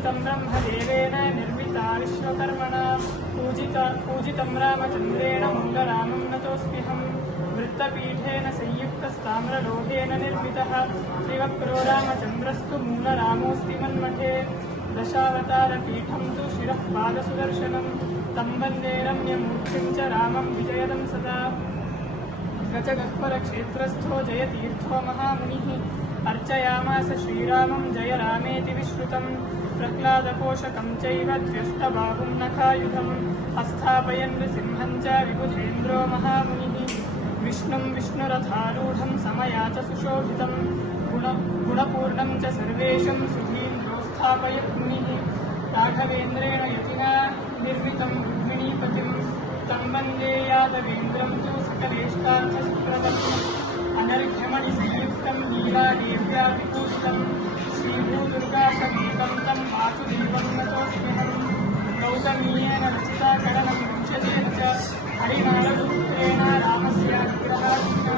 पूजितं ब्रह्मदेवेन निर्मिता विश्वकर्मणा। पूजिता पूजितं रामचन्द्रेण मङ्गरामं नतोऽस्म्यहम्। वृत्तपीठेन संयुक्तस्ताम्रलोहेन निर्मितः। त्रिवक्रो रामचन्द्रस्तु मूलरामोऽस्ति मन्मथे दशावतारपीठं तु शिरः पादसुदर्शनं तं वंदे रामं विजयदं सदा। गजगह्वरक्षेत्रस्थो जयतीर्थो महामुनिः। अर्चयामास श्रीरामं जय रामेति प्रह्लादकोशकं चैव द्व्यष्टबाहुं नखायुधम् अस्थापयन् नृसिंहं च विबुधेन्द्रो महामुनिः। विष्णुं विष्णुरथारूढं समया च सुशोभितं। गुण गुणपूर्णं च सुधीन्द्रोस्थापयत् मुनिः। राघवेन्द्रेण यतिना निर्मितं रुक्मिणीपतिं तं वंदे यादवेन्द्रं तु सकलेष्टार्थसुप्रदम्। अनर्घ्यमणिसंयुक्तं तं वासुदेवं नतोऽस्म्यहम् गौतमीयेन रचिता करणं मुच्यतेन च हरिमालसूत्रेण रामस्य अनुग्रहादिना